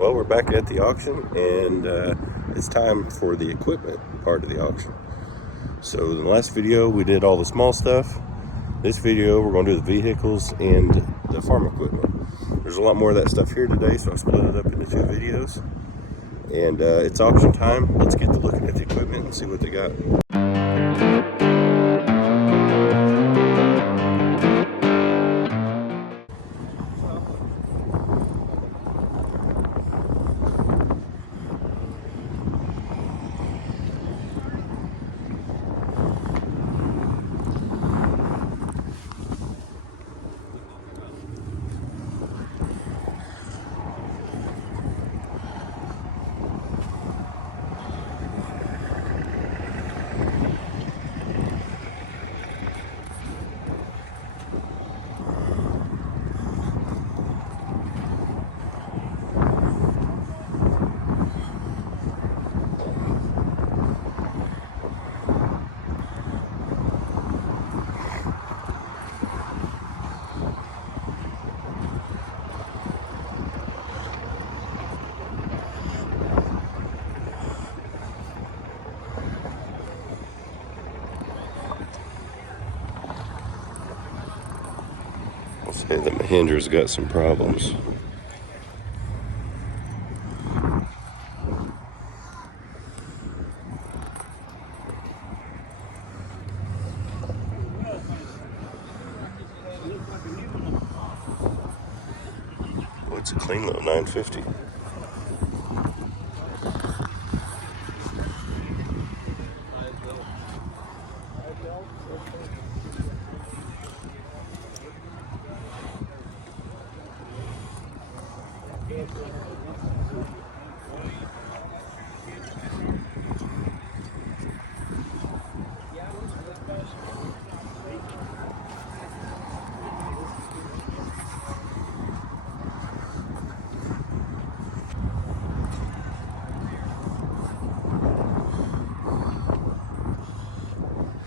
Well, we're back at the auction, and it's time for the equipment part of the auction. So in the last video, we did all the small stuff. This video, we're going to do the vehicles and the farm equipment. There's a lot more of that stuff here today, so I split it up into two videos. And it's auction time. Let's get to looking at the equipment and see what they got. I'll say that Mahindra's got some problems. Oh, it's a clean little 950.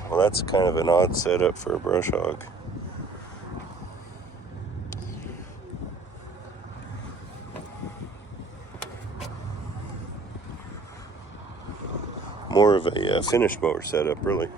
Well, that's kind of an odd setup for a brush hog. More of a finish mower setup, really.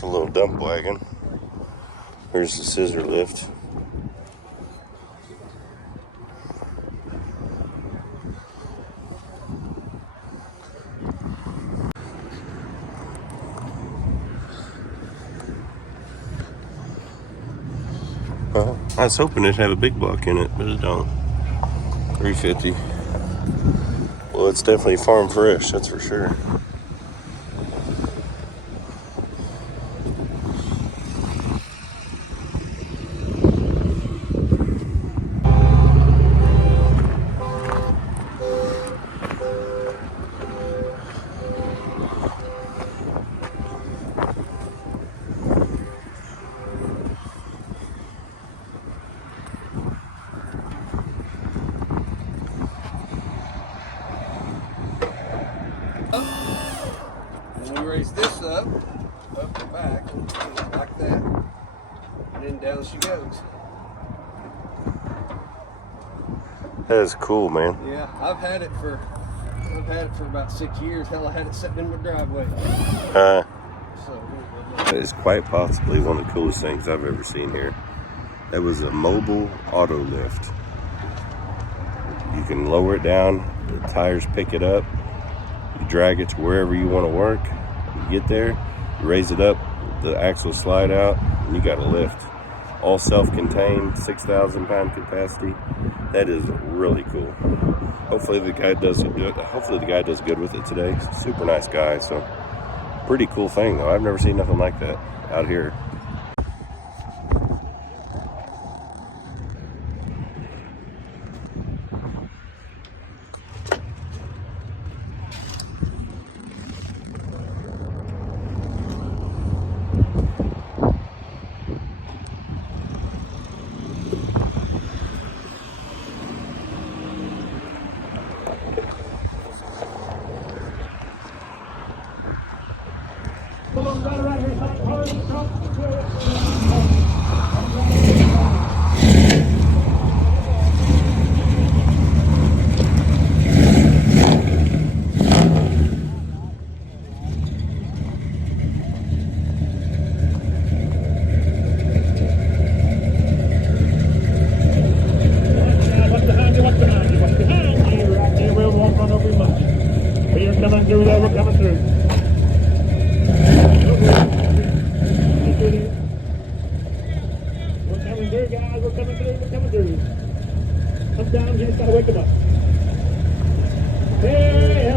A little dump wagon. Here's the scissor lift. Well, I was hoping it'd have a big buck in it, but it don't. 350. Well, it's definitely farm fresh, that's for sure. And we raise this up and back, like that, and then down she goes. That is cool, man. Yeah, I've had it for about 6 years. Hell, I had it sitting in my driveway. That is quite possibly one of the coolest things I've ever seen here. That was a mobile auto lift. You can lower it down, the tires pick it up, you drag it to wherever you want to work. You get there, you raise it up, the axles slide out, and you got a lift. All self-contained, 6,000 pound capacity. That is really cool. Hopefully the guy does good. Hopefully the guy does good with it today. Super nice guy. So pretty cool thing though. I've never seen nothing like that out here.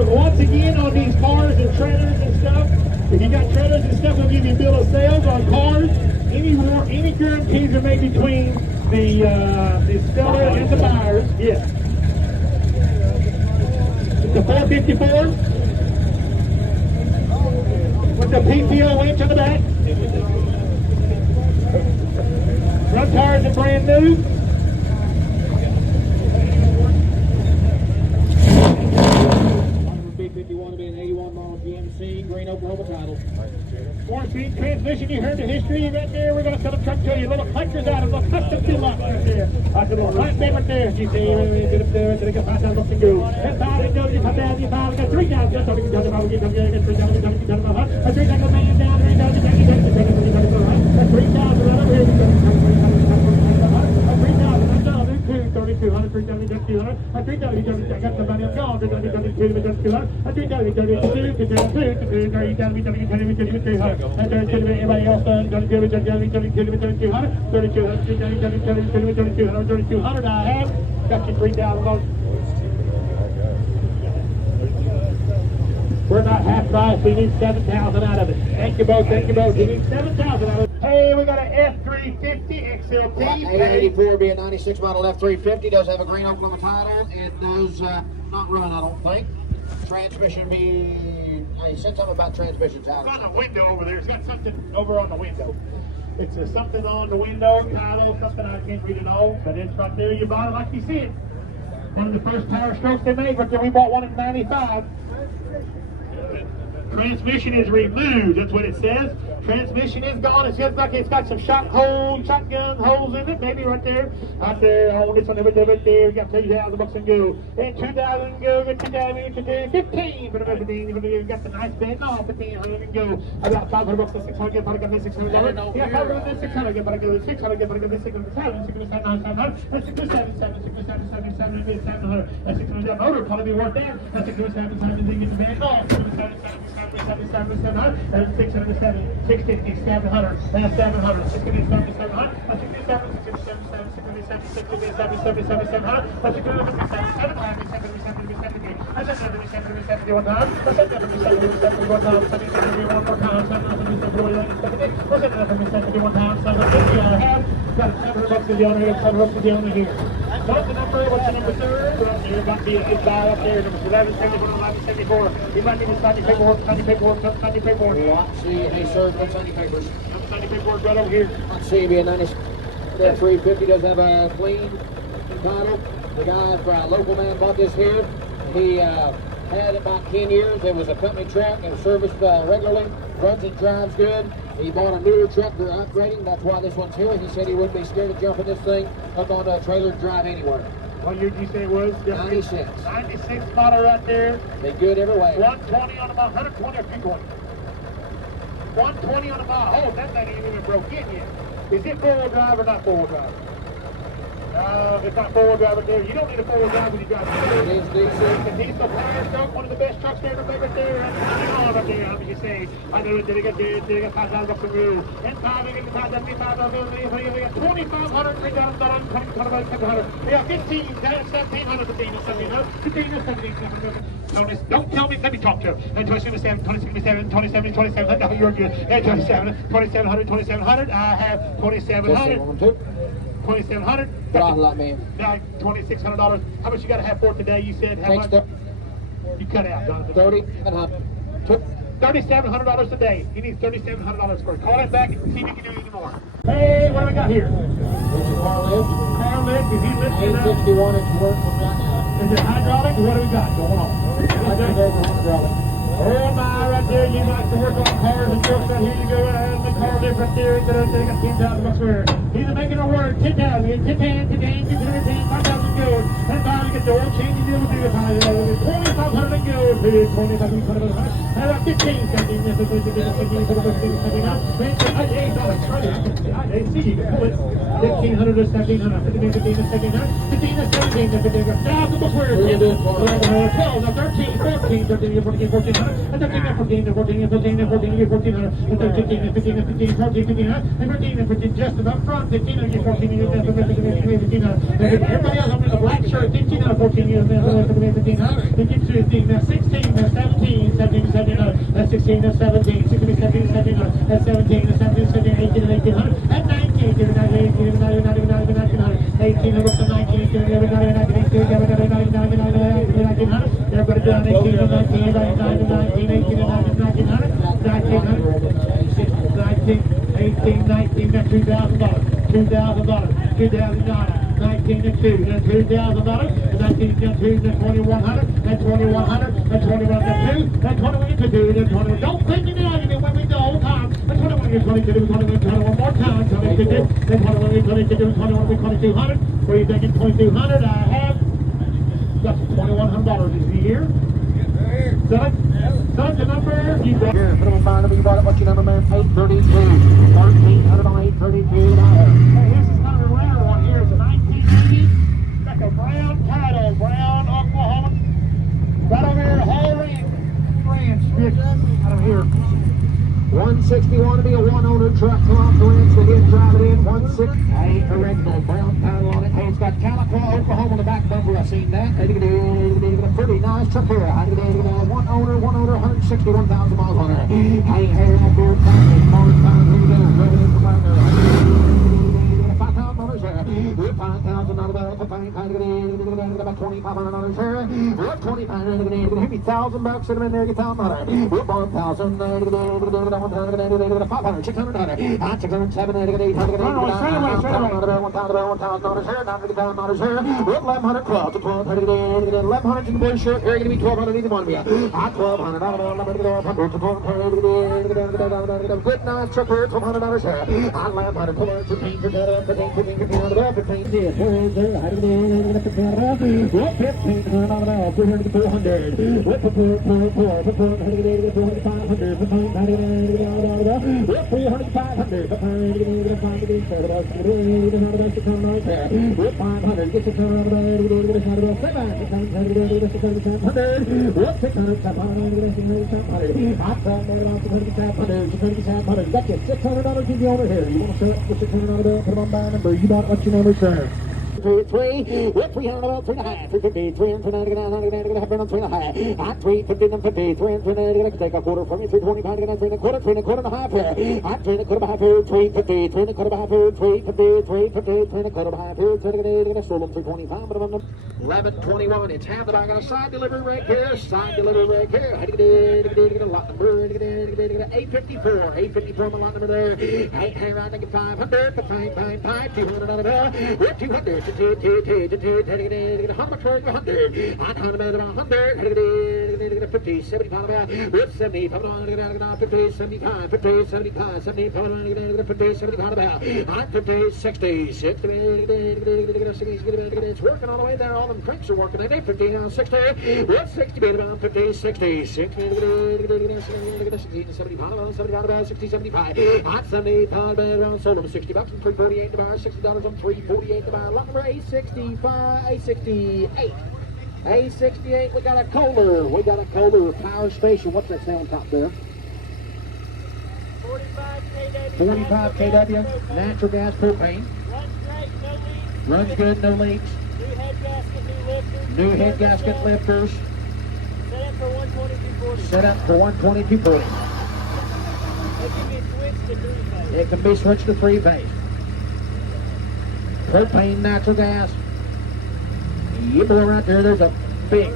Once again, on these cars and trailers and stuff, if you got trailers and stuff, we'll give you a bill of sales on cars. Any guarantees are made between the seller and the buyers. Yes. It's a 454 with the PTO winch on the back. Front tires are brand new. Green Oklahoma title. 4-speed transmission, you heard the history right there. We're going to sell a truck to you. Little collectors out of a custom two lots right there. I said, well, right there, right there. You see, get up there, they got 5,000 bucks to go. That's 5,000, you 5,000, you 5,000, got 3,000. That's all we can tell them. I will get them, get 3,000, get 3,000, a 3,000 man down, 3,000, that's 3,000 right over here. 3,200, 3,200, a 3,200, I got somebody else gone, 3,200, a 3,200, everybody else done, 3,200, I have, got you 3,000. We're about half price, we need 7,000 out of it. Thank you both, we need 7,000 out of it. Hey, we got an F350 XLT. 884 be a 96 model F350, does have a green Oklahoma title. It does not run, I don't think. Transmission be, he said something about transmissions out. It's on the window over there, it's got something over on the window. It's something on the window, title, something I can't read it all, but it's right there, you bought it like you see it. One of the first power strokes they made, right there, we bought one in 95. Transmission is removed, that's what it says. Transmission is gone. It looks like it's got some shotgun holes in it, maybe right there. Out there, on this one, right there. We got 2,000 bucks and go. And 2,000 go, get 2,000, 15. But we got the nice bed off, 1,500 and go. I got 500 bucks and 600, get about $600. Yeah, 500 and 600, get about $600, get about $600, 700, that's 6,700, 700, that's 600. Motor probably be worth that. That's 6,700, get the bed off. 700, and 600, 650, 700, and 700, 650, 700, What's the number, third? There might be a good buy up there, number 11, 74. You might need to sign your paperwork, Let's see, hey sir, let's sign your papers. I'm signing paperwork right over here. Let's see, be a 90, that 350 does have a clean title. The guy, local man, bought this here. He had about 10 years. It was a company truck and serviced regularly. Runs and drives good. He bought a newer truck for upgrading. That's why this one's here. He said he wouldn't be scared to jump in this thing up on a trailer drive anywhere. What year did you say it was? 96. 96 model right there. Be good every way. 120 on the mile, 120 or 220? 120 on the mile. Oh, that thing ain't even broke in yet. Is it four-wheel drive or not four-wheel drive? It's not four-wheel drive right there. You don't need a four-wheel drive when you drive it. It is diesel. It's a diesel power stroke, one of the best trucks they ever made right there. Right there. say. I know they got $5,000 from you. And five, they get $5,000. We got $2,500, $3,000, $2,500. We got 15, $1,700, $1,500, $1,500. Tony, don't tell me, let me talk to him. And 27, 27, 27, 27, no, you're good. And 27, 2700, 2700. I have 2700. 2700. Now $2,600. How much you got to have for today? You said how much? You cut out, Jonathan. $3,700 today. He needs $3,700 for it. Call it back and see if he can do any more. Hey, what do we got here? Car lift. Car lift. Is he lifting up? 861 inch work from right now. Is it hydraulic? What do we got going on? Hydraulic. Oh my, right there, you like to work on cars and trucks. Right here you go, the car lift right there. They got $10,000 for it. He's making a word, 10,000, 10, 10, 10, 10, 5,000 gold. And finally get the oil change and deal with it. $2,500 gold. $2,500. How about 15, 17, 17, 17, I see you can pull it. 1,500 to 1,700, 15 to 1,700, 15 to 17, 1,000 before 12, 13, 14, 13, 14, 1400, 13, 14, 14, 14, 14, 1400, 13, 15, 15, 14, 1500, 13, 15, just about front, 15, 14, 1500. Everybody else on the black shirt, 15, 14, 1500, 15, 16, 17, 17, 17, 16, 17, 16, 17, 17, 17, 17, 17, 18, 1800, and 19, 19, 19, 18, everybody down 18, 19, 19, 18, 19, 19, that's $2,000, $2,000, 19 and 2, that's $2,000, 19 and 2, that's 2,100, that's 2,100, that's 21 and 2, that's 21 and 2, that's 21. Don't think you know anything when we do all the time. That's 21 and 22, 21 more time, 22, that's 21 and 22, 21 and 2,200. Where you thinking 2,200? I have got $2,100 is the year. Son, the number you got. Here, put them in mind, you brought up what's your number, man? 832. 1,300 on 832. Hey, this is kind of a rare one here. It's a 1980. Like a brown title, brown Oklahoma. Right over here, Hall Ranch. Right over here. 161 to be a one-owner truck. Come off the ranch, they didn't drive it in. 160. Hey, original brown paddle on it. Hey, it's got Calico, Oklahoma on the back bumper. I've seen that. Hey, a pretty nice truck here. One owner, 161,000 miles on it. Hey, hey, right there, $5,000 about $2,500 here. What $2,500? Give me $1,000 in a minute there. Get $1,000. We're born $1,000. 500, 600, 600, 700, 800, 1,000 here. $900 here. We're 1,100, 12 to 1,200, 1,100 in the blue shirt. Here, give me 1,200 either one of you. 1,200, 1,200. Good, nice truck here. $1,200 here. 1,100, 15, 15, $600 to the owner here. You want to start with $600? Put them on my number. You got what your number says. 3, with 300, 3.5, 350, 300, 900, have been on 3.5. At 350, 50, 300, take a quarter from me, 325, 3 and a quarter here. At 3 and a quarter here, 350, 3 and a quarter here, 350, 350, 3 and a quarter here, 325, but I'm 1121. It's half the bag on a side delivery right here, side delivery right here. Lot number 854, 854 on the lot number there. Hey, right, I get 500, 5, 200, we're 200. 100, 50, 75, 50, 75, 50, 75, 75, 50, 75, 50, 60, 60, it's working all the way there. All them cranks are working. 50, 60, 60, 50, 60, 60, 75, 75, 60, 75, 75, sold them $60 and $348 to buy, $60 on $348 to buy. Lot number 865, 868. 868, we got a Kohler power station. What's that sound top there? 45 kW, natural gas propane. Runs good, no leaks. New head gasket lifters. Set up for 120 240. It can be switched to 3-phase. Propane, natural gas. You blow right there, there's a big,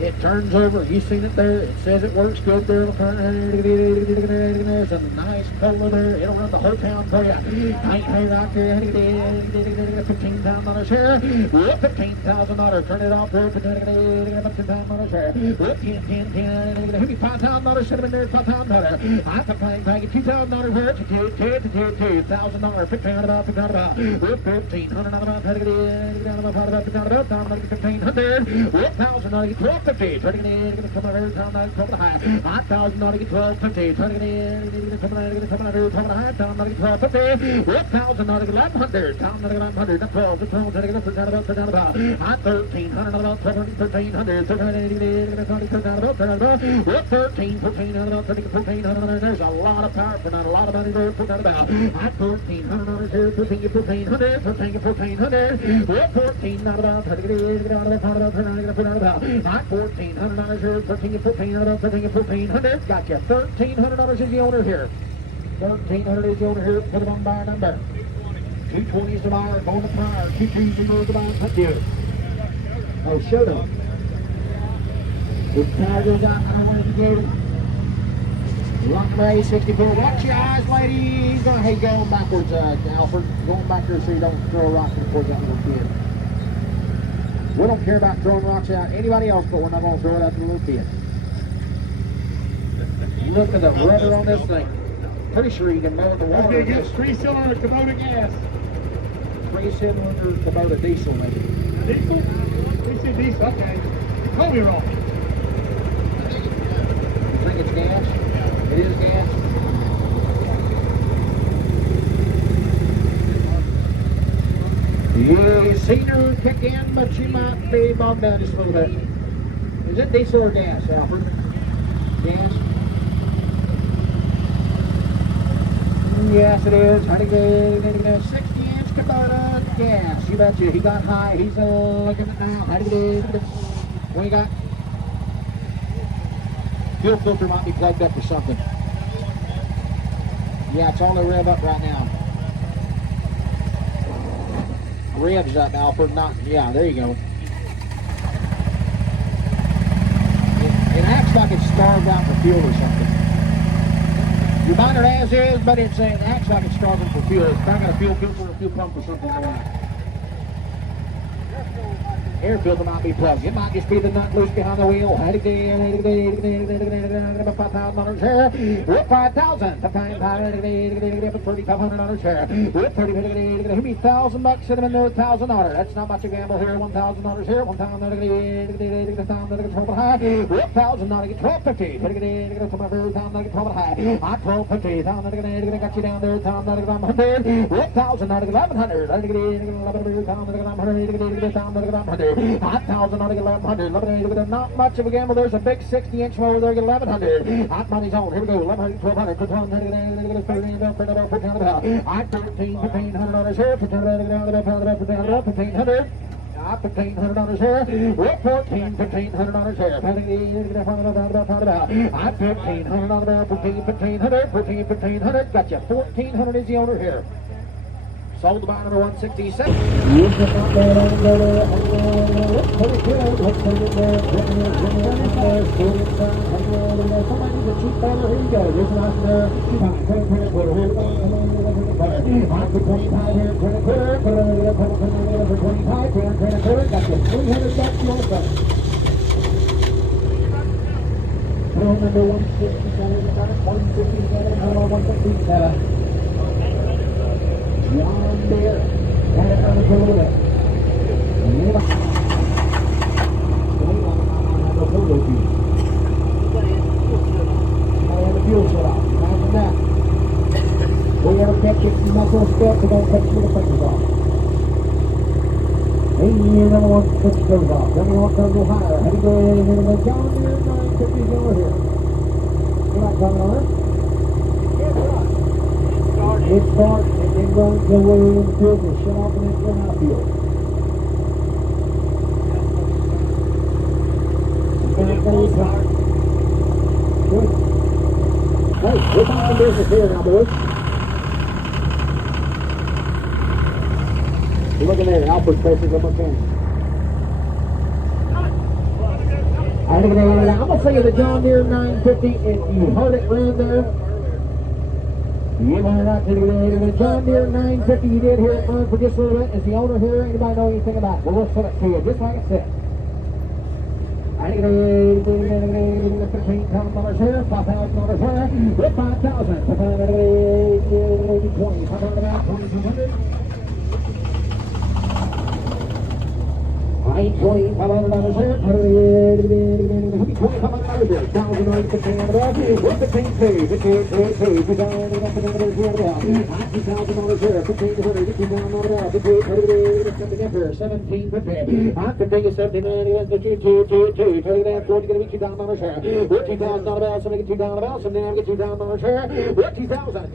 it turns over, you seen it there, it says it works good there, there's a nice color there, it'll run the whole town for you. Ain't pay right there, $15,000 here, $15,000, turn it off there, $15,000 here, $10,000, $5,000, set them in there, $5,000, I complain, pay you $2,000 here, $2,000, $1,500, $1,500, $1,000, $1,250, turning it in, come on, $1,000, high, $5,000, $1,250, turning it in, come on, $1,250, $1,000, $1,100, $1,100, $12, turning it up, turn about, $1,300, $1,300, there's a lot of power for not a lot of money there, put that about, $1,400 here, $1,400, $14, not about, $1,400 here, $1,400, got you $1,300 is the owner here. $1,300 is the owner here, put it on buyer number. 220 is the buyer, going to prior, 220 is the buyer, thank you. Oh, showed up. This tire goes out, I don't want to get it. Rock Ray 64, watch your eyes, ladies. Hey, going backwards, Alfred. Going back there so you don't throw a rock towards that little kid. We don't care about throwing rocks at anybody else, but we're not going to throw it at the little kid. Look at the rudder on this thing. Pretty sure you can mow the water. Okay, get 3-cylinder Kubota gas. 3-cylinder Kubota diesel, maybe. Diesel? You see diesel, okay. You told me wrong. You think it's gas? It is gas. You've seen her kick in, but she might be bogged down just a little bit. Is it diesel or gas, Alfred? Gas? Yes, it is. 60-inch Kubota gas. You betcha. He got high. He's looking at now. What you got? Fuel filter might be plugged up or something. Yeah, it's on the rev up right now. Revs up, Alfred. Not, yeah, there you go. It acts like it's starved out for fuel or something. You mind it as is, but it acts like it's starving for fuel. It's probably got a fuel filter or a fuel pump or something going on. Air filter might be plugged. It might just be the nut loose behind the wheel. $5,000 here. $5,000. $3,500 here. Who me $1,000? Set them in there. $1,000. That's not much a gamble here. $1,000 here. $1,000. $1,000. $1,250. $1,250. Got you down there. $1,000. $1,100. $5,000, not much of a gamble. There's a big 60-inch mower there, get $1,100. Hot money's on. Here we go. $1,100, $1,200, $1,200 here. $1,500 here. $1,500 here. We're $1,500 here. $1,500. Got you. $1,400 is the owner here. Sold by number 167. You can not go down and go there. Let's put it good. Let's put it there. Somebody needs a cheap baler. Here you go. There's a nice there. $25 here. $25. Got you $300 your stuff. Number 167. 167. John Deere, had it on the Kubota. The fuel shut off. Imagine that. We ever catch it in muscle steps, we're going to take the fingers off. And you never want to put the toes off. Then you want to go higher. How do you go ahead and hit John Deere 950 over here? You like coming on it? It starts and then runs away in the field and shut off and then run out of field. Good. Hey, we're talking business here now, boys. Look at there, Alfred's faces on my camera. I'm gonna say the John Deere 950, and you heard it run there. You might not take it. The John Deere 950, you did hear it run for just a little bit. Is the owner here? Anybody know anything about it? Well, we'll send it to you, just like I said. I think $15,000 here, $5,000 here, with $5,000. $2,500.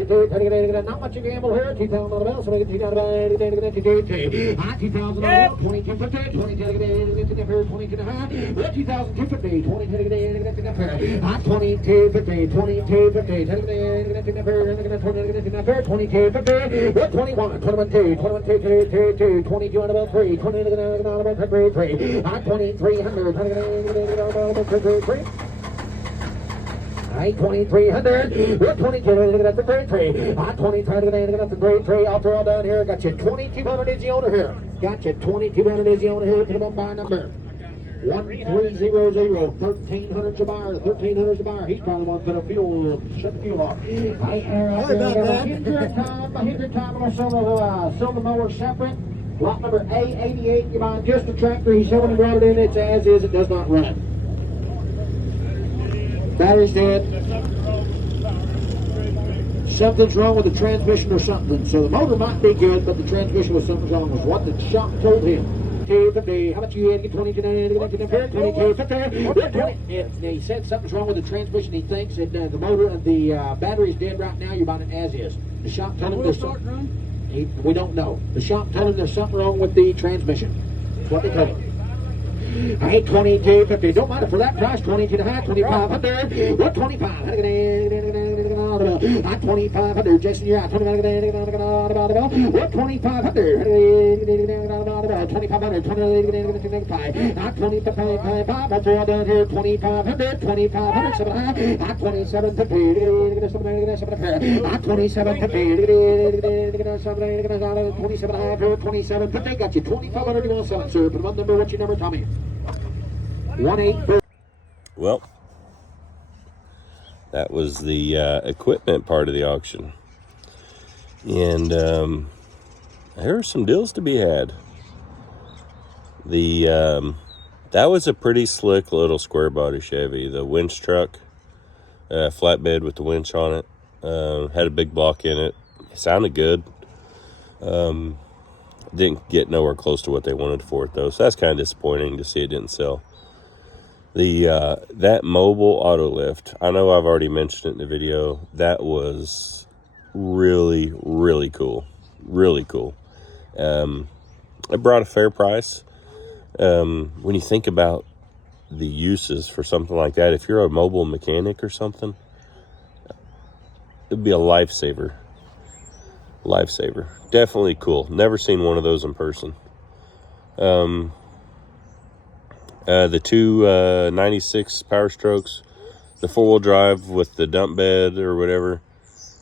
$2,500 here, not much of a gamble here. $2,000, so make it $2,000. 2250, 22 and a half, 2,250, 2250, 2250, 2250, 21, 21, 2, 21, 2, 2, 2, 22 and about 3, 20 and about 3, 2,300, 2300, 2,300, 22, that's the grade 3, 2,300, that's the grade 3, after all down here, got you 2,200 is the owner here, got you 2,200 is the owner here, put them on by number 1300, 1,300 a buyer, 1,300 a buyer, he's probably one for the fuel, shut the fuel off. Sorry about that. Mahindra time, I'm going to sell the mower separate, lot number A88, you're buying just the tractor, he's selling to grab it in, it's as is, it does not run. Battery's dead. Something's wrong with the transmission or something. So the motor might be good, but the transmission was something wrong with what the shop told him. 250. How much you had to get 2250? And he said something's wrong with the transmission. He thinks that the motor and the battery's dead right now. You're buying it as is. The shop told him there's something. We don't know. The shop told him there's something wrong with the transmission. That's what they told him. I hate 2250. Don't mind it for that price. 22 and a half, 2,500. What 25? Not 2,500. Jason, you're out. 2,500. What 2,500? 2,500. 2,500. Not 2,500. That's all down here. 2,500. 2,500. 7,500. Not 2,750. Not 2,750. 2,750. 2,750. Got you 2,500. You want to sell it, sir? Put them on number. What's your number? Tell me. 184. Well, that was the equipment part of the auction. And there are some deals to be had. That was a pretty slick little square body Chevy. The winch truck, flatbed with the winch on it. Had a big block in it. It sounded good. Didn't get nowhere close to what they wanted for it though. So that's kind of disappointing to see it didn't sell. That mobile auto lift, I know I've already mentioned it in the video. That was really, really cool. Really cool. It brought a fair price. When you think about the uses for something like that, if you're a mobile mechanic or something, it'd be a lifesaver. Lifesaver. Definitely cool. Never seen one of those in person. The two 96 Power Strokes, the 4-wheel drive with the dump bed or whatever,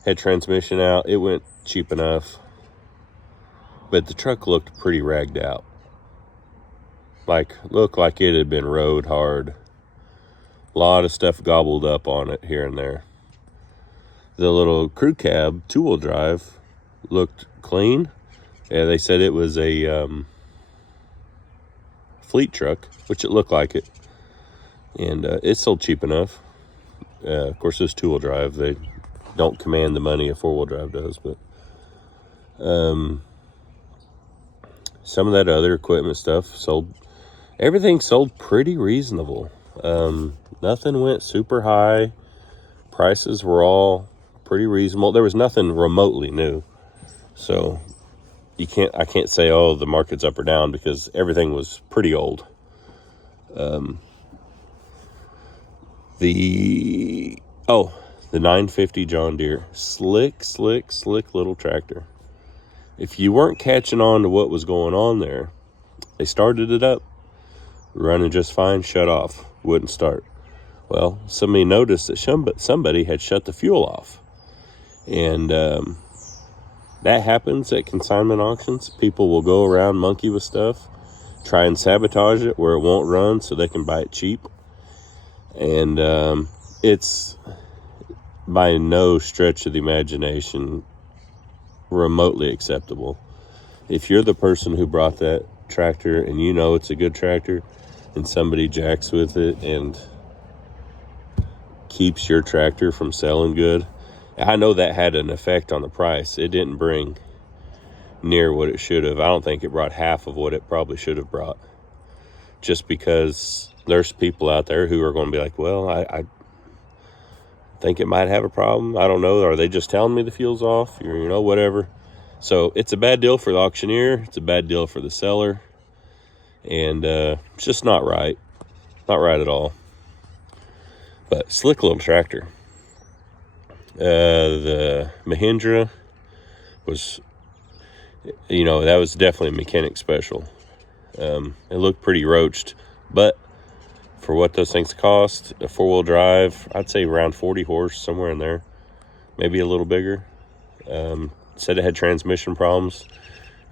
had transmission out. It went cheap enough, but the truck looked pretty ragged out. Looked like it had been rode hard. A lot of stuff gobbled up on it here and there. The little crew cab 2-wheel drive looked clean. Yeah, they said it was a fleet truck, which it looked like it, and it sold cheap enough. Of course, this 2-wheel drive, they don't command the money a 4-wheel drive does, but some of that other equipment stuff sold. Everything sold pretty reasonable. Nothing went super high. Prices were all pretty reasonable. There was nothing remotely new. So I can't say, oh, the market's up or down, because everything was pretty old. The 950 John Deere, slick little tractor. If you weren't catching on to what was going on there, they started it up, running just fine, shut off, wouldn't start. Well, somebody noticed that somebody had shut the fuel off. And that happens at consignment auctions. People will go around, monkey with stuff, try and sabotage it where it won't run so they can buy it cheap. And it's by no stretch of the imagination remotely acceptable. If you're the person who brought that tractor and you know it's a good tractor, and somebody jacks with it and keeps your tractor from selling good, I know that had an effect on the price. It didn't bring near what it should have. I don't think it brought half of what it probably should have brought, just because there's people out there who are going to be like, well, I think it might have a problem. I don't know. Are they just telling me the fuel's off? You know, whatever. So it's a bad deal for the auctioneer. It's a bad deal for the seller. And it's just not right. Not right at all. But slick little tractor. The Mahindra was, you know, that was definitely a mechanic special. It looked pretty roached, but for what those things cost, a four-wheel drive, I'd say around 40 horse, somewhere in there, maybe a little bigger. Said it had transmission problems.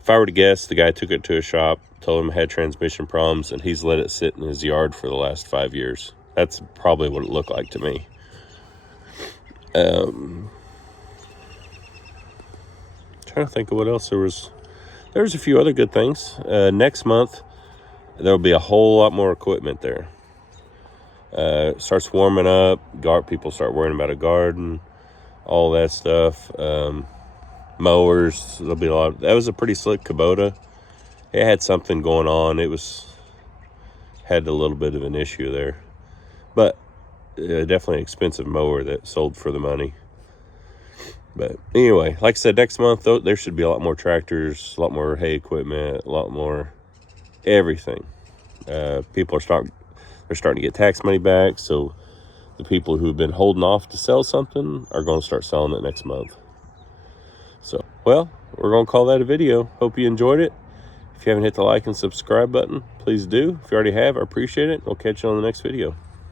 If I were to guess, the guy took it to a shop, told him it had transmission problems, and he's let it sit in his yard for the last 5 years. That's probably what it looked like to me. Trying to think of what else there was. There's a few other good things. Next month there'll be a whole lot more equipment there. It starts warming up. People start worrying about a garden, all that stuff. Mowers, there'll be a lot. That was a pretty slick Kubota. It had something going on. Had a little bit of an issue there, but definitely an expensive mower that sold for the money. But anyway, like I said, next month though, there should be a lot more tractors, a lot more hay equipment, a lot more everything. People are starting to get tax money back, so the people who've been holding off to sell something are going to start selling it next month. So, well, we're going to call that a video. Hope you enjoyed it. If you haven't hit the like and subscribe button, please do. If you already have, I appreciate it. We'll catch you on the next video.